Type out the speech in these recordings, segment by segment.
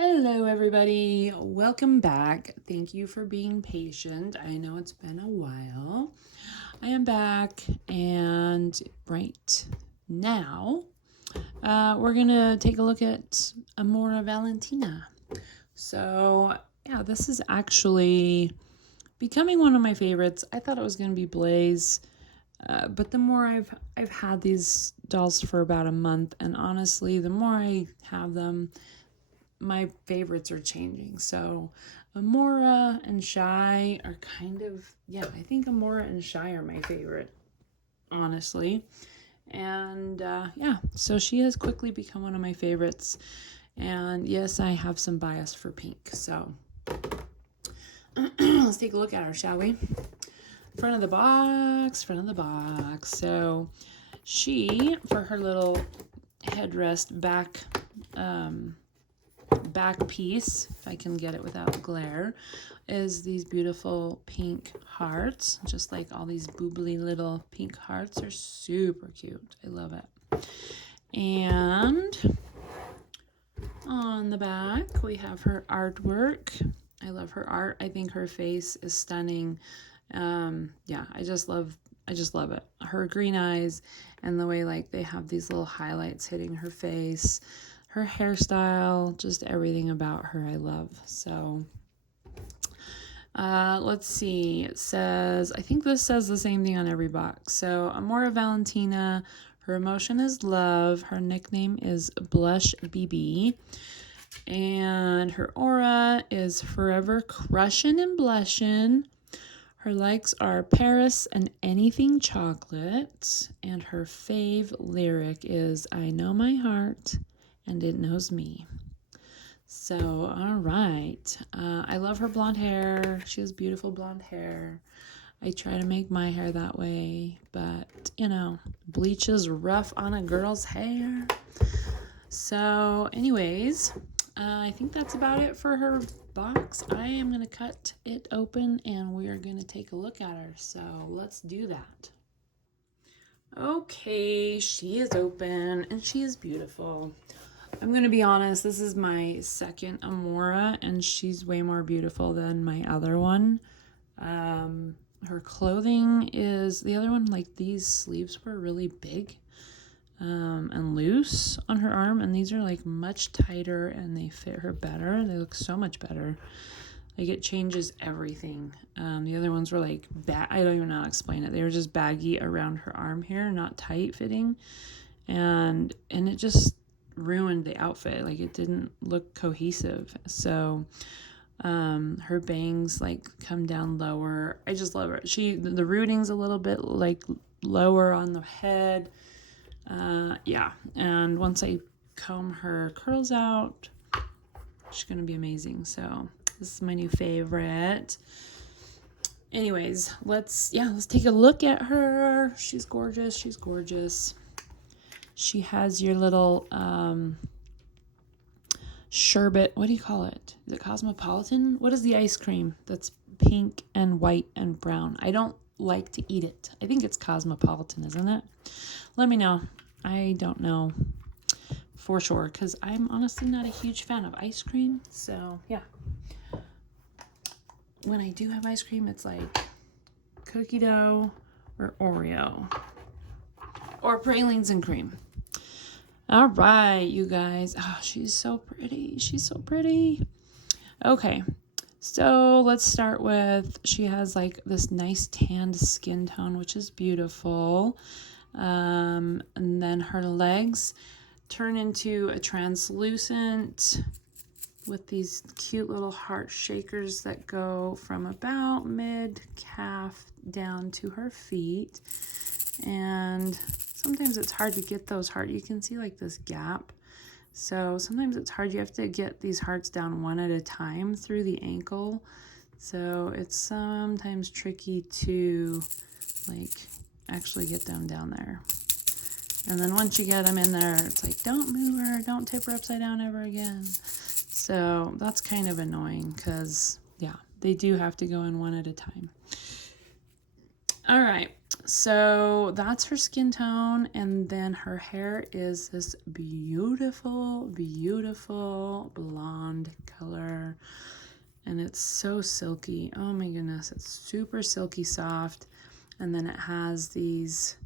Hello, everybody. Welcome back. Thank you for being patient. I know it's been a while. I am back, and right now, we're going to take a look at Amora Valentina. So, yeah, this is actually becoming one of my favorites. I thought it was going to be Blaze, but the more I've had these dolls for about a month, and honestly, the more I have them, my favorites are changing. So Amora and Shy are I think Amora and Shy are my favorite, honestly. And so she has quickly become one of my favorites. And yes, I have some bias for pink. So let's take a look at her, shall we? Front of the box. So she, for her little headrest back piece, if I can get it without glare, is these beautiful pink hearts. Just like all these boobly little pink hearts are super cute. I love it. And on the back we have her artwork. I love her art. I think her face is stunning. I just love it. Her green eyes and the way like they have these little highlights hitting her face. Her hairstyle, just everything about her I love. So let's see. It says, I think this says the same thing on every box. So Amora Valentina, her emotion is love. Her nickname is Blush BB. And her aura is forever crushin' and blushin'. Her likes are Paris and anything chocolate. And her fave lyric is, I know my heart and it knows me. So, all right. I love her blonde hair. She has beautiful blonde hair. I try to make my hair that way, but bleach is rough on a girl's hair. So, anyways, I think that's about it for her box. I am going to cut it open and we are going to take a look at her. So, let's do that. Okay, she is open and she is beautiful. I'm going to be honest, this is my second Amora, and she's way more beautiful than my other one. Her clothing is, the other one, like these sleeves were really big and loose on her arm, and these are like much tighter and they fit her better. They look so much better. Like it changes everything. The other ones were like, I don't even know how to explain it. They were just baggy around her arm here, not tight fitting. And it just ruined the outfit. Like it didn't look cohesive. So her bangs like come down lower. I just love her. The rooting's a little bit like lower on the head. And once I comb her curls out, she's gonna be amazing. So this is my new favorite. Anyways, let's take a look at her. She's gorgeous. She has your little sherbet. What do you call it? Is it Cosmopolitan? What is the ice cream that's pink and white and brown? I don't like to eat it. I think it's Cosmopolitan, isn't it? Let me know. I don't know for sure because I'm honestly not a huge fan of ice cream. So, yeah. When I do have ice cream, it's like cookie dough or Oreo or pralines and cream. All right, you guys. Oh, she's so pretty. Okay, so let's start with, she has like this nice tanned skin tone, which is beautiful. And then her legs turn into a translucent with these cute little heart shakers that go from about mid-calf down to her feet. And sometimes it's hard to get those hearts. You can see like this gap. So sometimes it's hard. You have to get these hearts down one at a time through the ankle. So it's sometimes tricky to like actually get them down there. And then once you get them in there, it's like, don't move her. Don't tip her upside down ever again. So that's kind of annoying because, yeah, they do have to go in one at a time. All right, so that's her skin tone, and then her hair is this beautiful, beautiful blonde color, and it's so silky. Oh my goodness, it's super silky soft, and then it has these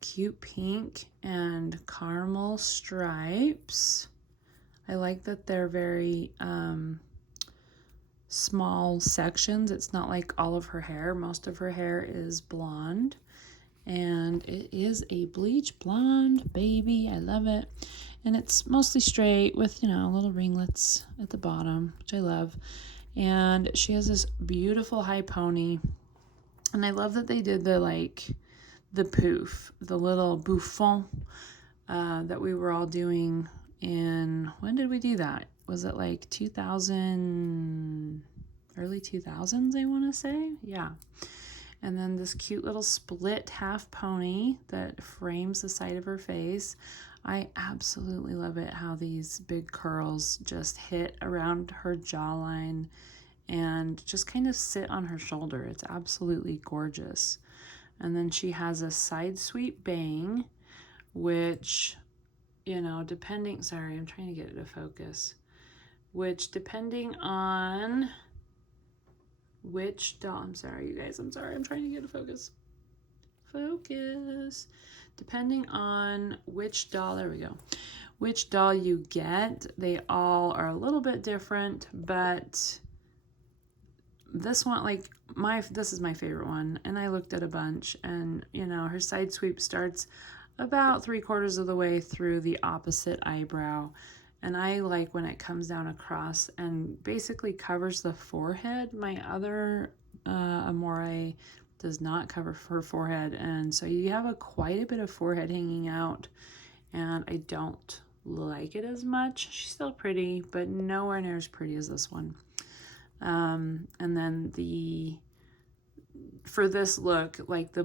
cute pink and caramel stripes. I like that they're very small sections. It's not like all of her hair. Most of her hair is blonde, and it is a bleach blonde baby. I love it. And it's mostly straight with, you know, little ringlets at the bottom, which I love. And she has this beautiful high pony, and I love that they did the poof, the little bouffant that we were all doing in, when did we do that? Was it like 2000, early 2000s, I want to say? Yeah. And then this cute little split half pony that frames the side of her face. I absolutely love it how these big curls just hit around her jawline and just kind of sit on her shoulder. It's absolutely gorgeous. And then she has a side sweep bang, which, you know, depending, sorry, I'm trying to get it to focus, which depending on which doll, I'm sorry, you guys, I'm sorry, I'm trying to get it to focus. Focus. Depending on which doll, there we go, which doll you get, they all are a little bit different, but this one, like, this is my favorite one, and I looked at a bunch, and, you know, her side sweep starts about 3/4 of the way through the opposite eyebrow, and I like when it comes down across and basically covers the forehead. My other Amora does not cover her forehead, and so you have quite a bit of forehead hanging out, and I don't like it as much. She's still pretty, but nowhere near as pretty as this one. And then for this look, like the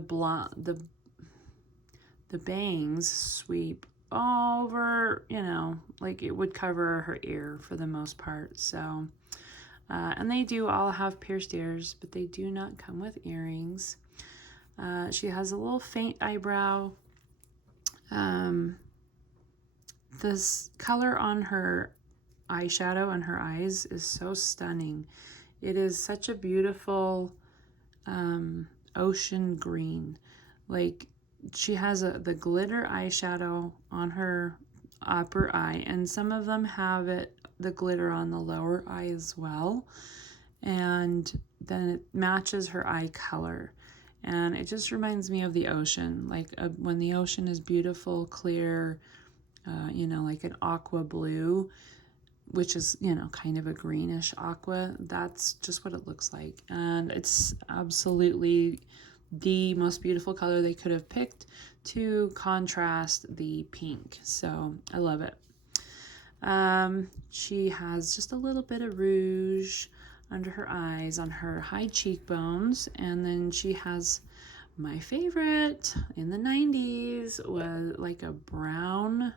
bangs sweep over, you know, like it would cover her ear for the most part. So, and they do all have pierced ears, but they do not come with earrings. She has a little faint eyebrow. This color on her eyeshadow on her eyes is so stunning. It is such a beautiful ocean green. Like, she has the glitter eyeshadow on her upper eye, and some of them have the glitter on the lower eye as well, and then it matches her eye color, and it just reminds me of the ocean, like when the ocean is beautiful, clear, you know, like an aqua blue, which is, you know, kind of a greenish aqua. That's just what it looks like, and it's absolutely the most beautiful color they could have picked to contrast the pink. So I love it. She has just a little bit of rouge under her eyes, on her high cheekbones, and then she has my favorite in the 90s was like a brown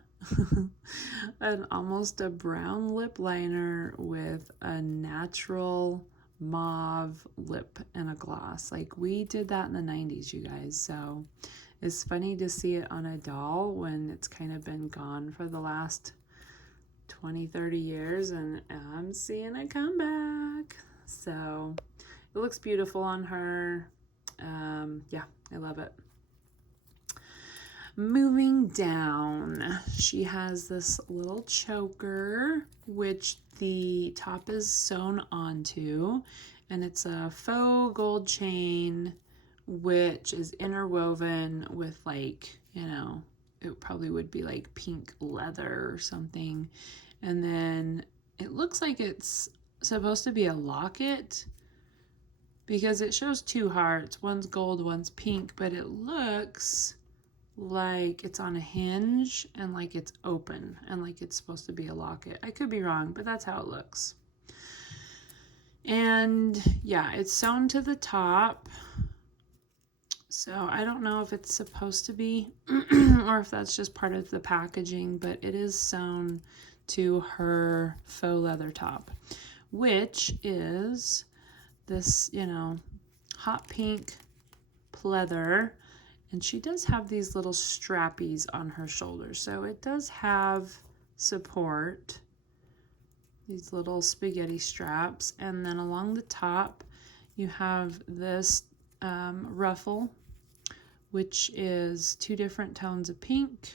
almost a brown lip liner with a natural mauve lip and a gloss. Like, we did that in the 90s, you guys. So it's funny to see it on a doll when it's kind of been gone for the last 20-30 years, and I'm seeing it come back. So it looks beautiful on her. Yeah, I love it. Moving down, she has this little choker, which the top is sewn onto, and it's a faux gold chain, which is interwoven with, like, you know, it probably would be like pink leather or something. And then it looks like it's supposed to be a locket because it shows two hearts. One's gold, one's pink, but it looks like it's on a hinge and like it's open and like it's supposed to be a locket. I could be wrong, but that's how it looks. And yeah, it's sewn to the top. So I don't know if it's supposed to be or if that's just part of the packaging, but it is sewn to her faux leather top, which is this, you know, hot pink pleather. And she does have these little strappies on her shoulders. So it does have support. These little spaghetti straps. And then along the top, you have this ruffle, which is 2 different tones of pink.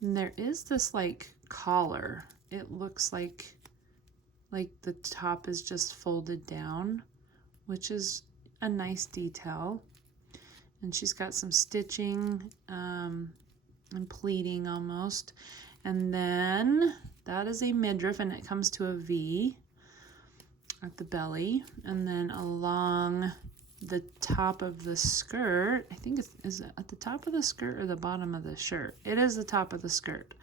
And there is this like collar. It looks like the top is just folded down, which is a nice detail. And she's got some stitching and pleating almost. And then that is a midriff, and it comes to a V at the belly. And then along the top of the skirt, I think is it at the top of the skirt or the bottom of the shirt? It is the top of the skirt.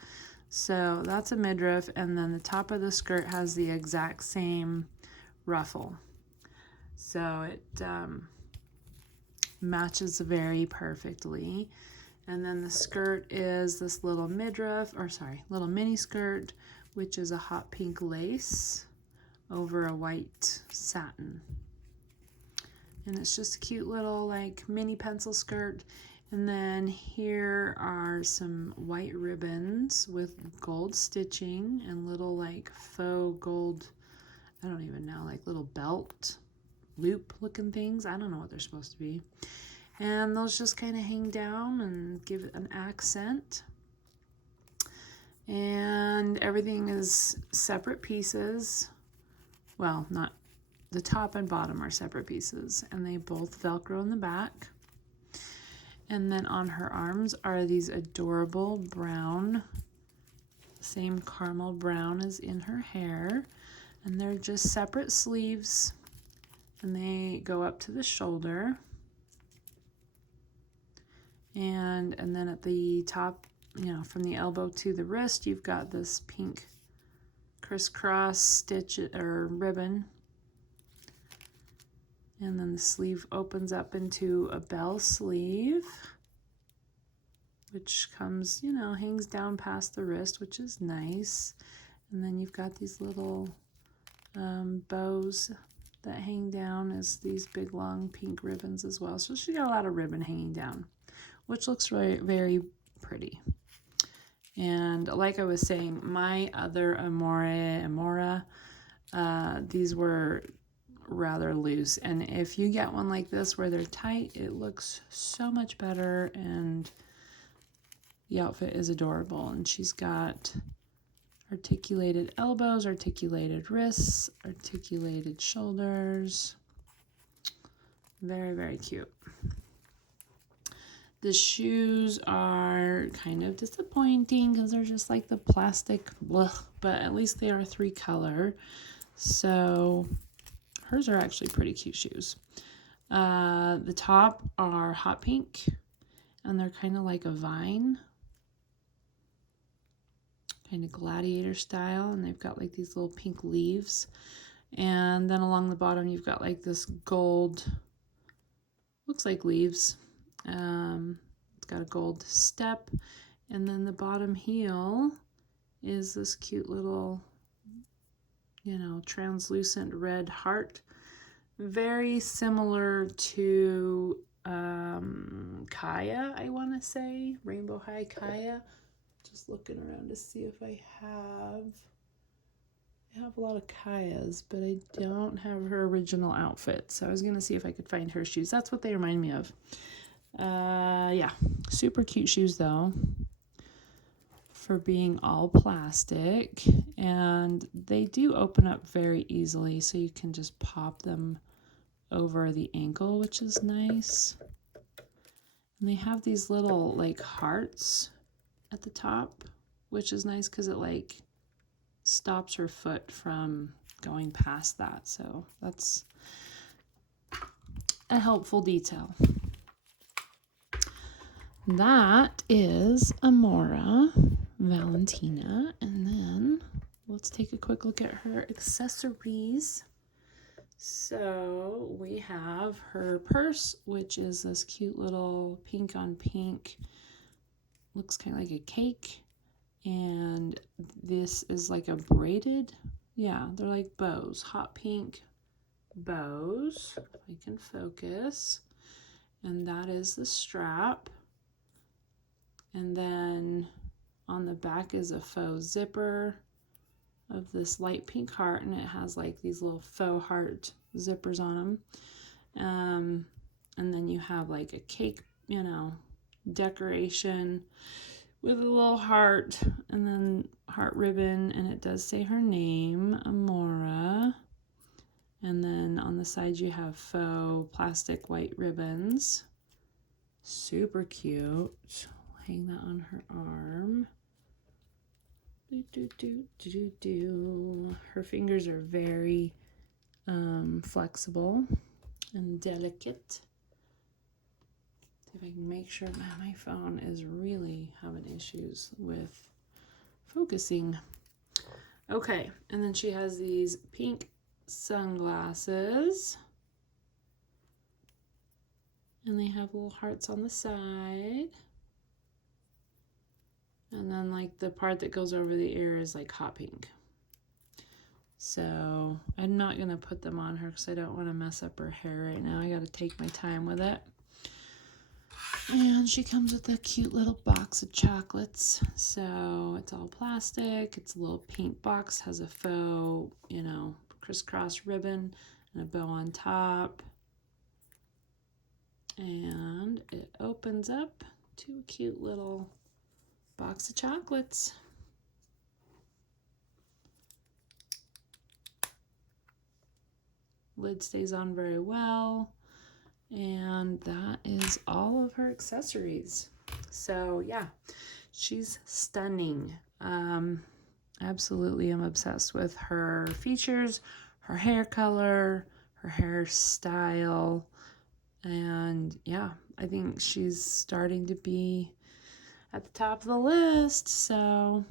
So that's a midriff, and then the top of the skirt has the exact same ruffle. So it matches very perfectly. And then the skirt is this little midriff, or sorry, little mini skirt, which is a hot pink lace over a white satin. And it's just a cute little like mini pencil skirt. And then here are some white ribbons with gold stitching and little like faux gold, I don't even know, like little belt loop looking things. I don't know what they're supposed to be. And those just kind of hang down and give it an accent. And everything is separate pieces. Well, not the top and bottom are separate pieces, and they both Velcro in the back. And then on her arms are these adorable brown, same caramel brown as in her hair. And they're just separate sleeves, and they go up to the shoulder. And then at the top, you know, from the elbow to the wrist, you've got this pink crisscross stitch or ribbon. And then the sleeve opens up into a bell sleeve, which comes, you know, hangs down past the wrist, which is nice. And then you've got these little bows that hang down as these big long pink ribbons as well. So she got a lot of ribbon hanging down, which looks very, very pretty. And like I was saying, my other Amora, these were rather loose. And if you get one like this where they're tight, it looks so much better, and the outfit is adorable. And she's got articulated elbows, articulated wrists, articulated shoulders. Very, very cute. The shoes are kind of disappointing because they're just like the plastic, blech, but at least they are 3-color. So hers are actually pretty cute shoes. The top are hot pink, and they're kind of like a vine, kind of gladiator style, and they've got like these little pink leaves. And then along the bottom, you've got like this gold, looks like leaves. It's got a gold step, and then the bottom heel is this cute little, you know, translucent red heart, very similar to Kaya, I want to say, Rainbow High Kaya. Just looking around to see if I have a lot of Kayas, but I don't have her original outfit. So I was going to see if I could find her shoes. That's what they remind me of. Yeah, super cute shoes though, for being all plastic, and they do open up very easily, so you can just pop them over the ankle, which is nice. And they have these little like hearts at the top, which is nice because it like stops her foot from going past that, so that's a helpful detail. That is Amora, Valentina, and then let's take a quick look at her accessories. So we have her purse, which is this cute little pink on pink, looks kind of like a cake, and this is like a braided, yeah, they're like bows, hot pink bows, if I can focus. And that is the strap. And then on the back is a faux zipper of this light pink heart, and it has like these little faux heart zippers on them. And then you have like a cake, decoration with a little heart and then heart ribbon, and it does say her name, Amora. And then on the side you have faux plastic white ribbons. Super cute. Hang that on her arm. Her fingers are very flexible and delicate. See if I can make sure my phone is really having issues with focusing. Okay, and then she has these pink sunglasses. And they have little hearts on the side. And then like the part that goes over the ear is like hot pink. So I'm not going to put them on her because I don't want to mess up her hair right now. I got to take my time with it. And she comes with a cute little box of chocolates. So it's all plastic. It's a little pink box, has a faux, crisscross ribbon and a bow on top. And it opens up to a cute little box of chocolates. Lid stays on very well. And that is all of her accessories. So yeah, she's stunning. Absolutely, I'm obsessed with her features, her hair color, her hairstyle. And yeah, I think she's starting to be at the top of the list. So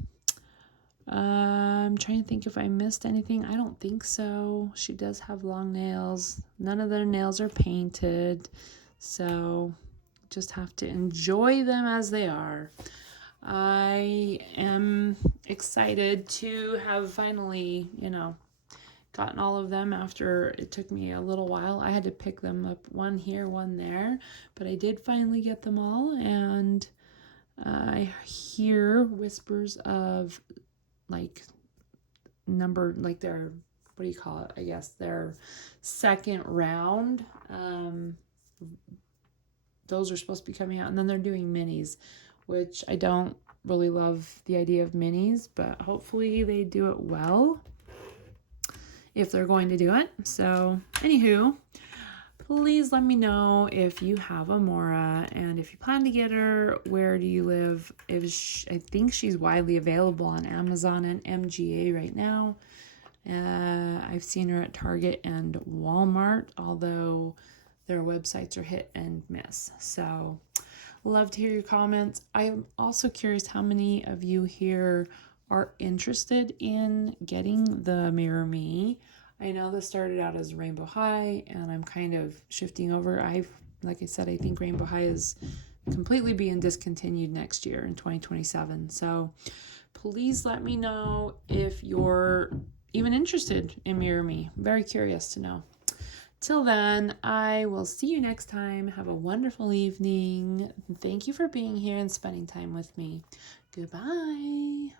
I'm trying to think if I missed anything. I don't think so. She does have long nails. None of their nails are painted. So just have to enjoy them as they are. I am excited to have finally, gotten all of them after it took me a little while. I had to pick them up, one here, one there, but I did finally get them all. And I hear whispers of like their, what do you call it? I guess their second round. Those are supposed to be coming out, and then they're doing minis, which I don't really love the idea of minis, but hopefully they do it well if they're going to do it. So anywho, please let me know if you have Amora, and if you plan to get her, where do you live? I think she's widely available on Amazon and MGA right now. I've seen her at Target and Walmart, although their websites are hit and miss. So love to hear your comments. I am also curious how many of you here are interested in getting the Mirror Me. I know this started out as Rainbow High, and I'm kind of shifting over. Like I said, I think Rainbow High is completely being discontinued next year in 2027. So please let me know if you're even interested in Mirror Me. I'm very curious to know. Till then, I will see you next time. Have a wonderful evening. Thank you for being here and spending time with me. Goodbye.